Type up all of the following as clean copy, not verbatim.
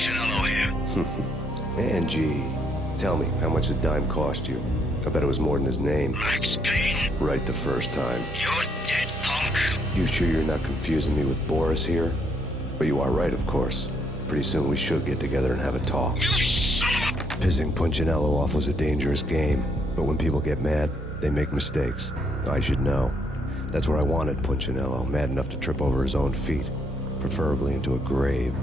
Punchinello here. Angie, tell me, how much the dime cost you? I bet it was more than his name. Max Payne, Right the first time. you're dead, punk. You sure you're not confusing me with Boris here? But you are right, of course. Pretty soon we should get together and have a talk. You son of a... Pissing Punchinello off was a dangerous game, but when people get mad, they make mistakes. I should know. That's where I wanted Punchinello, mad enough to trip over his own feet, preferably into a grave.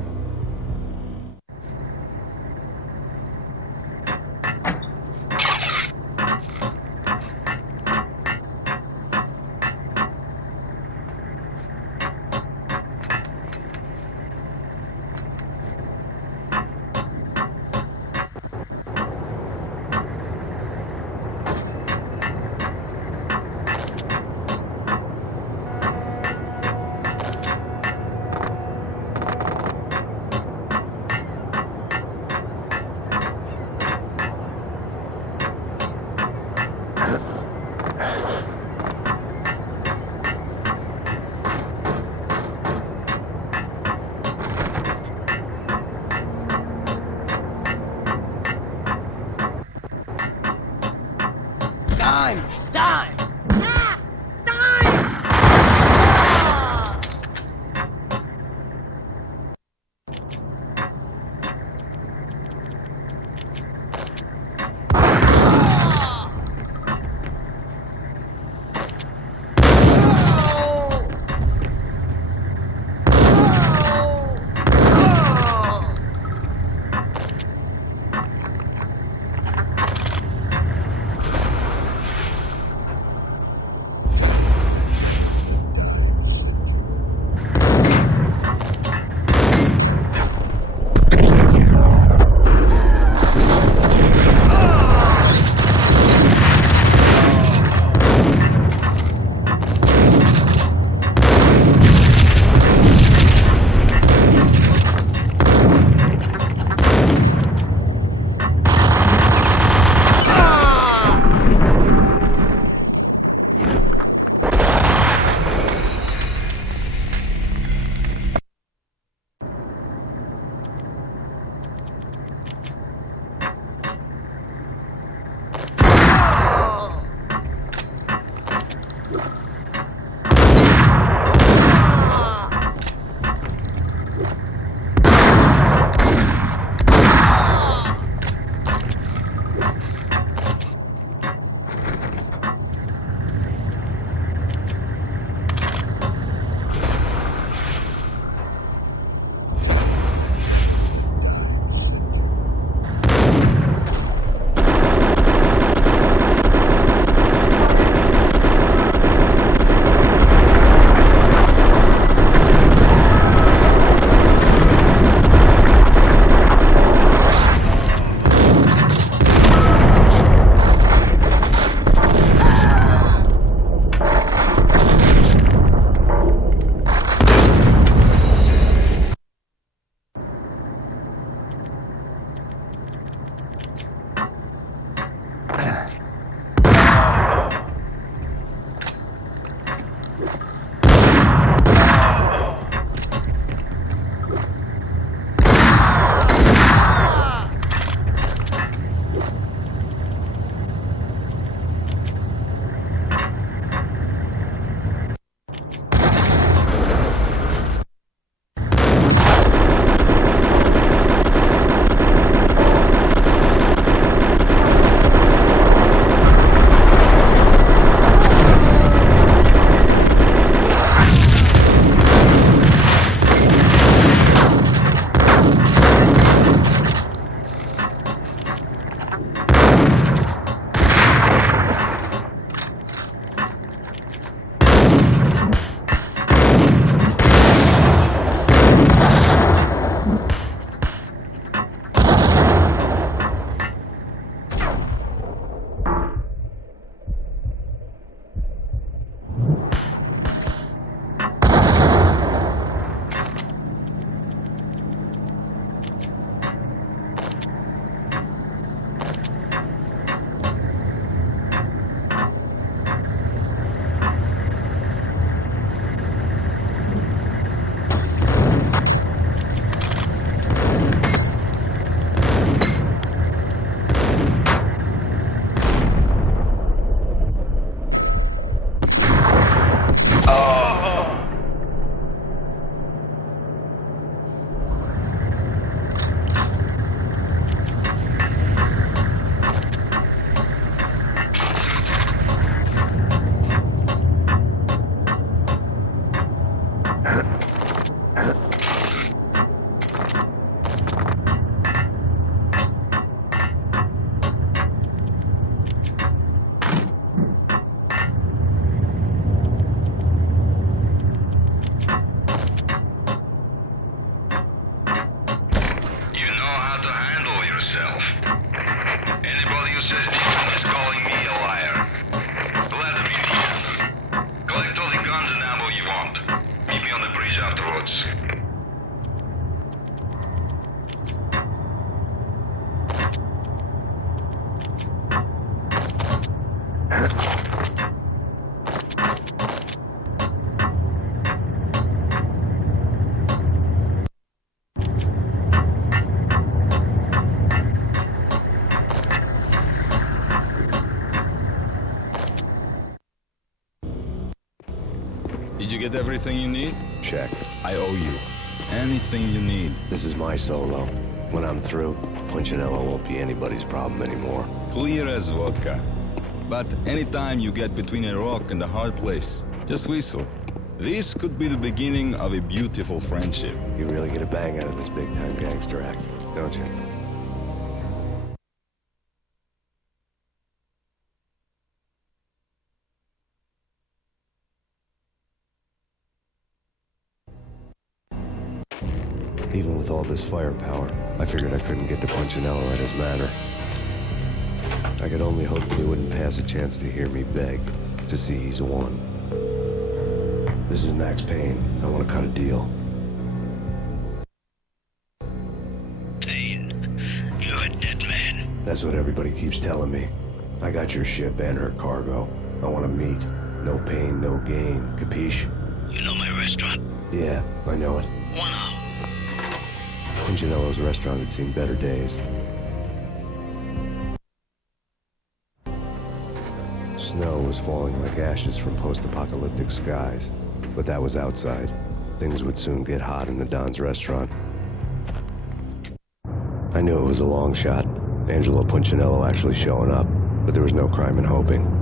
Dime! Dime! Ah! Dime! You know how to handle yourself. Anybody who says different is calling me a liar. Glad to meet you. Collect all the guns and ammo you want. Meet me on the bridge afterwards. Did you get everything you need? Check. I owe you. Anything you need. This is my solo. When I'm through, Punchinello won't be anybody's problem anymore. Clear as vodka. But anytime you get between a rock and a hard place, just whistle. This could be the beginning of a beautiful friendship. You really get a bang out of this big-time gangster act, don't you? Even with all this firepower, I figured I couldn't get to Punchinello at his manor. I could only hope that he wouldn't pass a chance to hear me beg, to see he's won. This is Max Payne. I want to cut a deal. Payne, you're a dead man. That's what everybody keeps telling me. I got your ship and her cargo. I want to meet. No pain, no gain. Capiche? You know my restaurant? Yeah, I know it. 1 hour. Punchinello's restaurant had seen better days. Snow was falling like ashes from post-apocalyptic skies, but that was outside. Things would soon get hot in the Don's restaurant. I knew it was a long shot, Angelo Punchinello actually showing up, but there was no crime in hoping.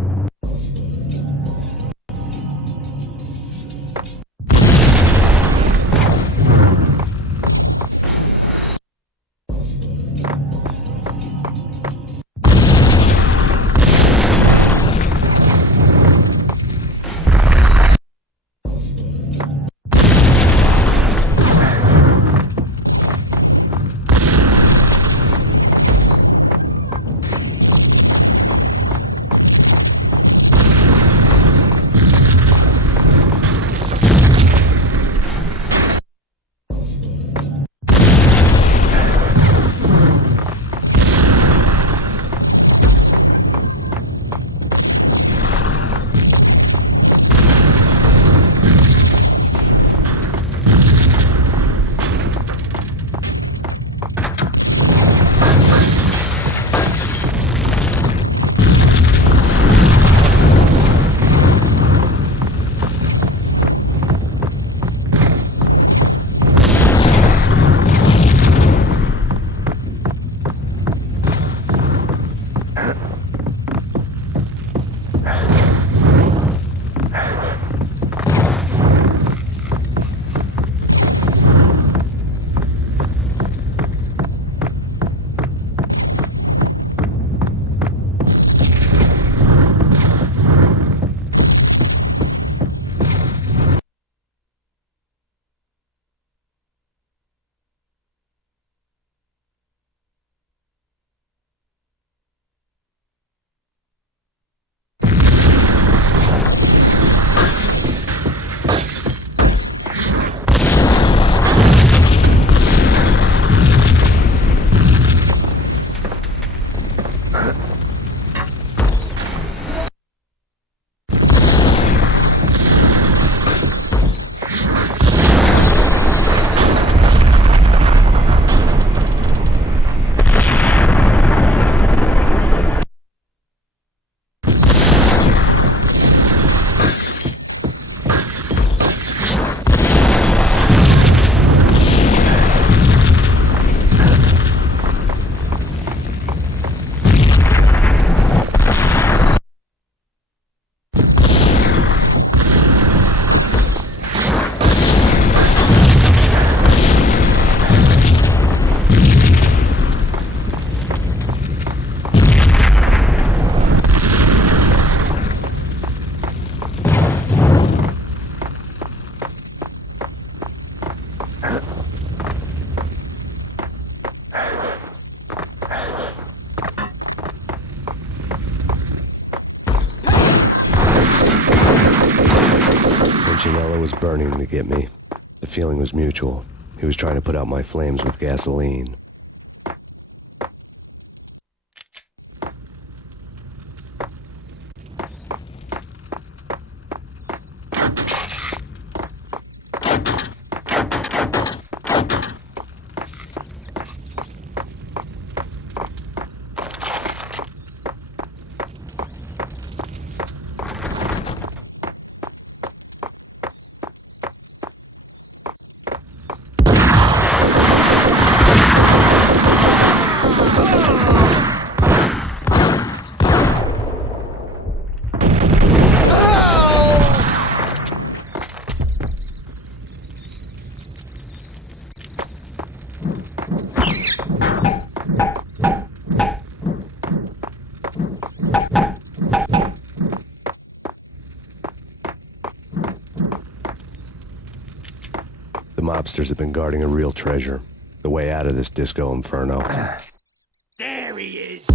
was burning to get me. The feeling was mutual. He was trying to put out my flames with gasoline. The mobsters have been guarding a real treasure. The way out of this disco inferno. There he is!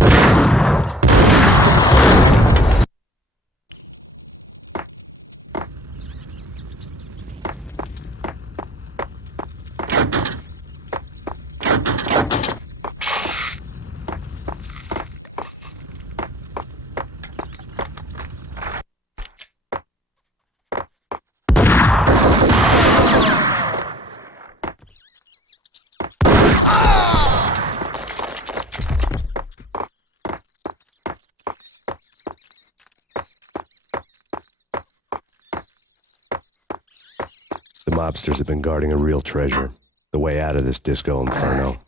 The mobsters have been guarding a real treasure. The way out of this disco inferno.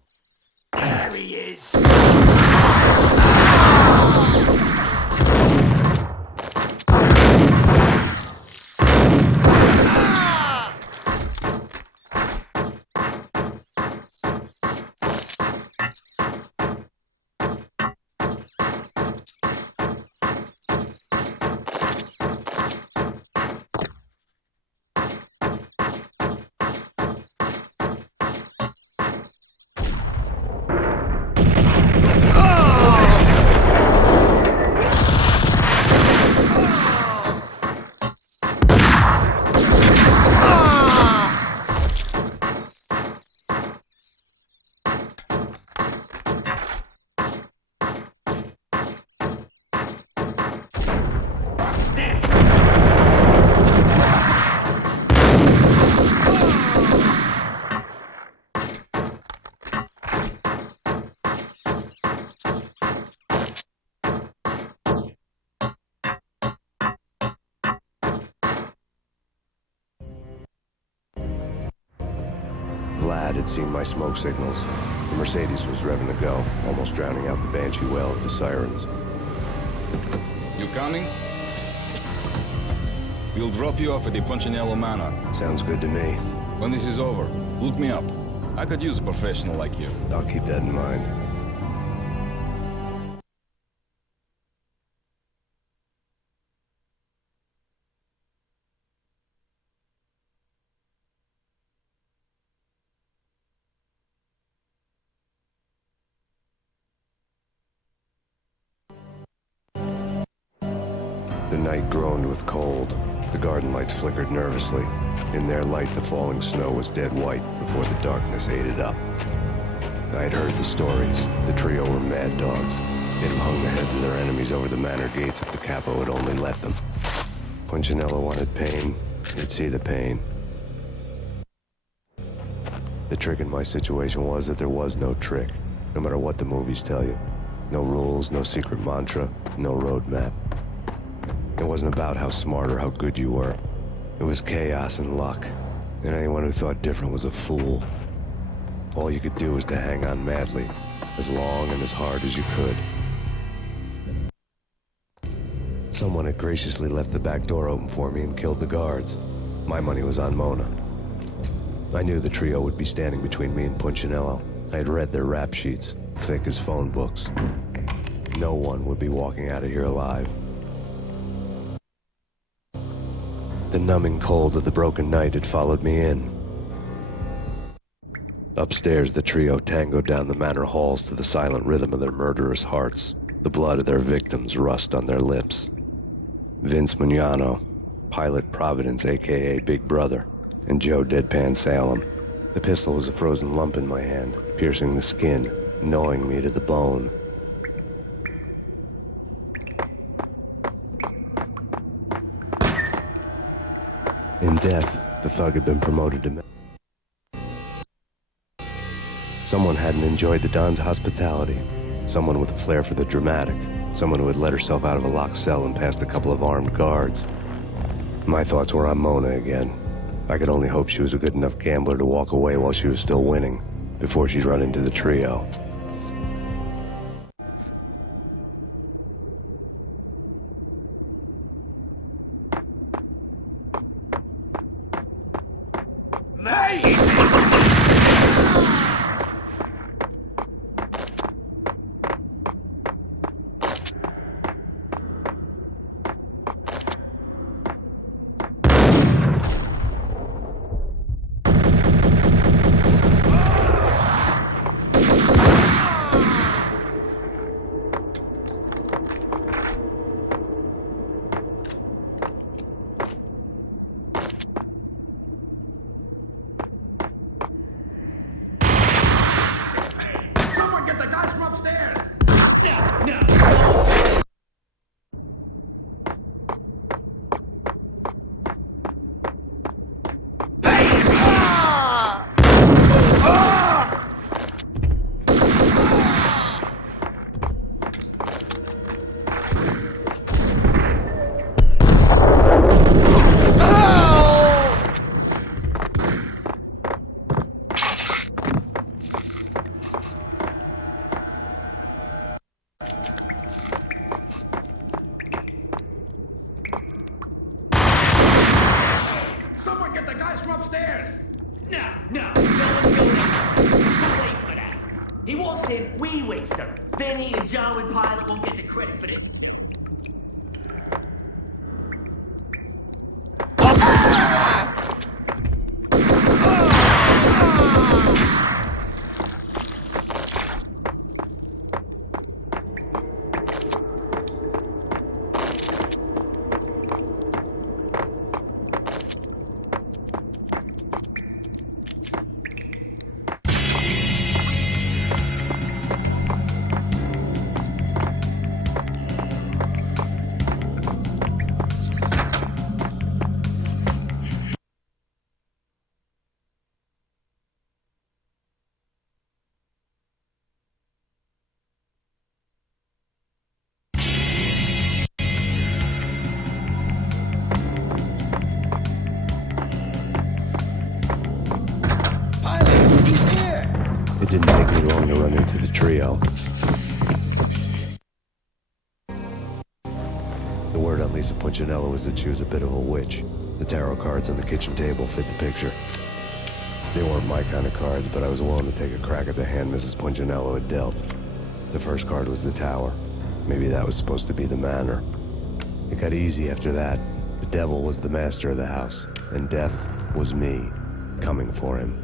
There he is! Vlad had seen my smoke signals. The Mercedes was revving to go, almost drowning out the banshee wail of the sirens. You coming? We'll drop you off at the Punchinello Manor. Sounds good to me. When this is over, look me up. I could use a professional like you. I'll keep that in mind. The night groaned with cold. The garden lights flickered nervously. In their light, the falling snow was dead white before the darkness ate it up. I'd heard the stories. The trio were mad dogs. They'd have hung the heads of their enemies over the manor gates if the capo had only let them. Punchinello wanted Payne. He'd see the pain. The trick in my situation was that there was no trick, no matter what the movies tell you. No rules, no secret mantra, no roadmap. It wasn't about how smart or how good you were. It was chaos and luck, and anyone who thought different was a fool. All you could do was to hang on madly, as long and as hard as you could. Someone had graciously left the back door open for me and killed the guards. My money was on Mona. I knew the trio would be standing between me and Punchinello. I had read their rap sheets, thick as phone books. No one would be walking out of here alive. The numbing cold of the broken night had followed me in. Upstairs, the trio tangoed down the manor halls to the silent rhythm of their murderous hearts, the blood of their victims rust on their lips. Vince Mignano, Pilot Providence, a.k.a. Big Brother, and Joe Deadpan Salem. The pistol was a frozen lump in my hand, piercing the skin, gnawing me to the bone. In death, the thug had been promoted to... Someone hadn't enjoyed the Don's hospitality. Someone with a flair for the dramatic. Someone who had let herself out of a locked cell and past a couple of armed guards. My thoughts were on Mona again. I could only hope she was a good enough gambler to walk away while she was still winning, before she'd run into the trio. Someone get the guys from upstairs! No! Someone get the guys from upstairs! No one's going in. Too late for that. He walks in, we waste him. Benny and Joe and Pilot won't get the credit for it. It didn't take me long to run into the trio. The word on Lisa Punchinello was that she was a bit of a witch. The tarot cards on the kitchen table fit the picture. They weren't my kind of cards, but I was willing to take a crack at the hand Mrs. Punchinello had dealt. The first card was the Tower. Maybe that was supposed to be the Manor. It got easy after that. The devil was the master of the house, and death was me, coming for him.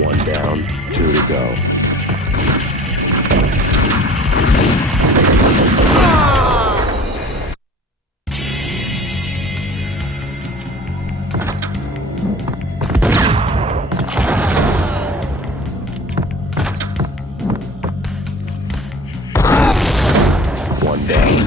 One down, two to go. One down.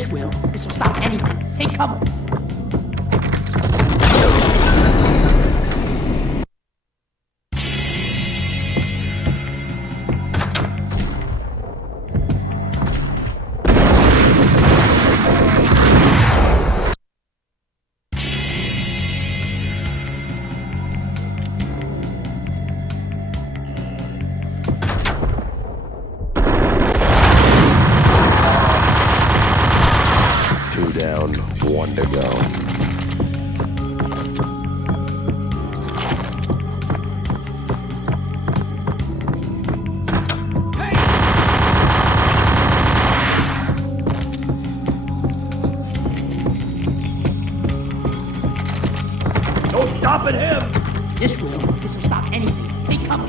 This will stop anything. Take cover. Down, 1 to go. No stopping him! This will stop anything. Take cover.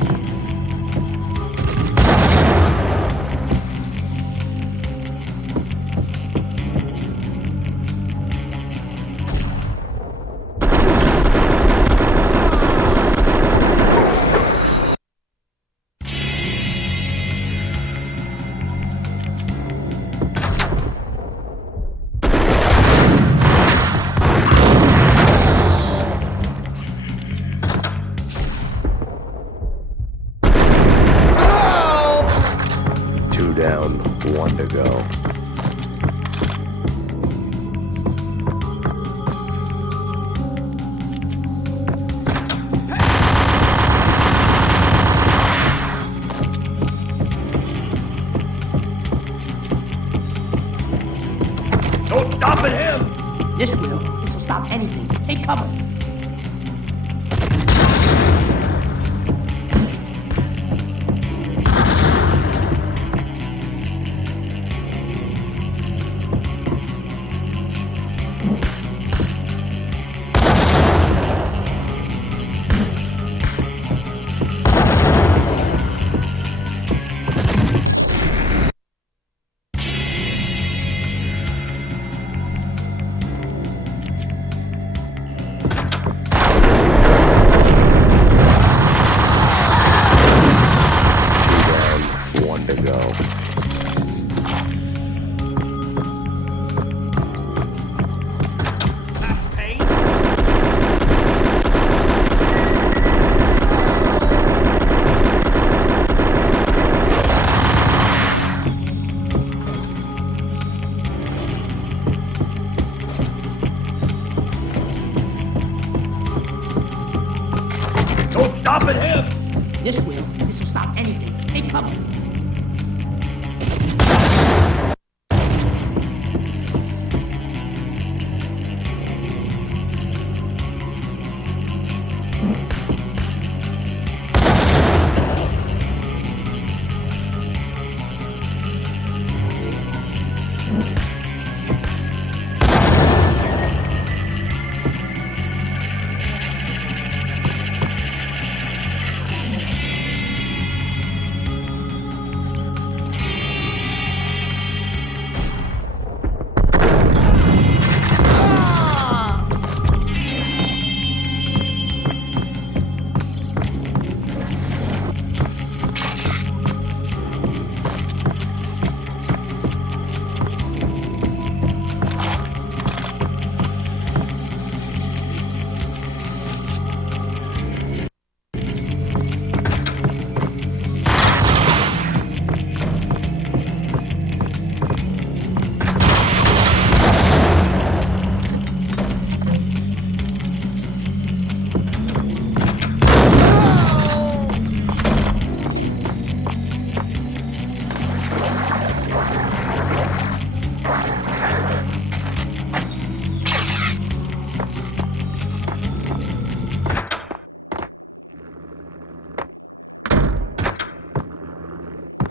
Down, 1 to go. No stopping him! This will stop anything. Take cover. That's Payne. No stopping him! This will stop anything. Take cover.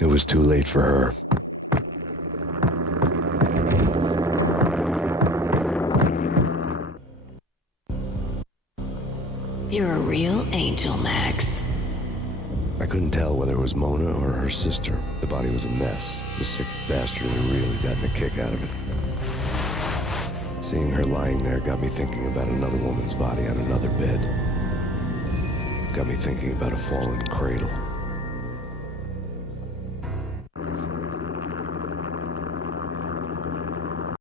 It was too late for her. You're a real angel, Max. I couldn't tell whether it was Mona or her sister. The body was a mess. The sick bastard had really gotten a kick out of it. Seeing her lying there got me thinking about another woman's body on another bed. Got me thinking about a fallen cradle.